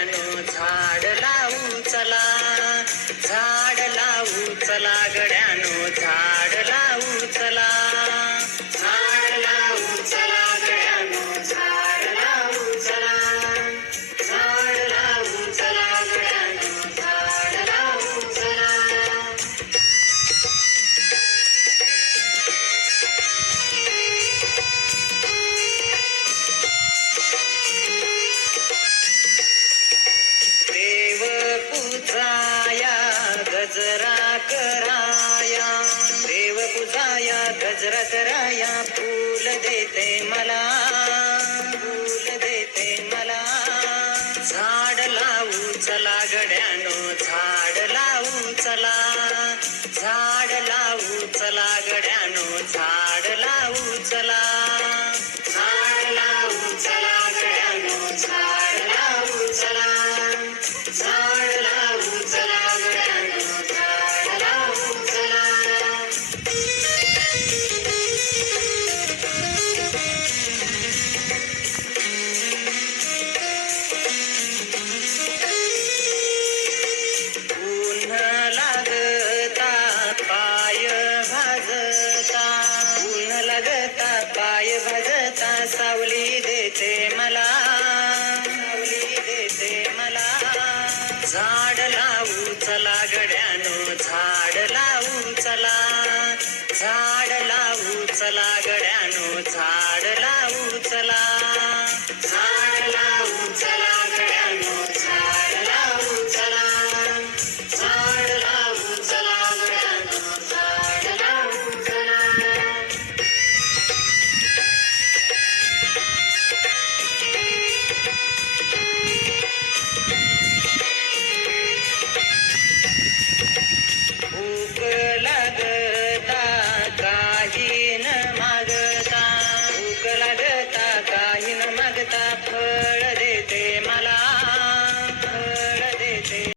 गड्यानो झाड लावू चला, झाड लावू चला गड्यानो झाड लावू चला, झाड लावू चला गड्यानो झाड लावू चला, झाड लावू चला गड्यानो झाड लावू चला. देव पूजाया गजरा कराया, देव पूजाया गजरा कराया, फूल देते मला, फूल देते मला. झाड लावू चला गड्यानो झाड लावू चला, झाड लावू चला गड्यानो झाड लावू चला, झाड लावू चला गड्यानो झाड लावू चला, झाड लावू चला गड्यानो झाड लावू चला. ऊन लागता पाय भाजता, ऊन लागता पाय भाजता, सावली देते मला, सावली देते मला. झाड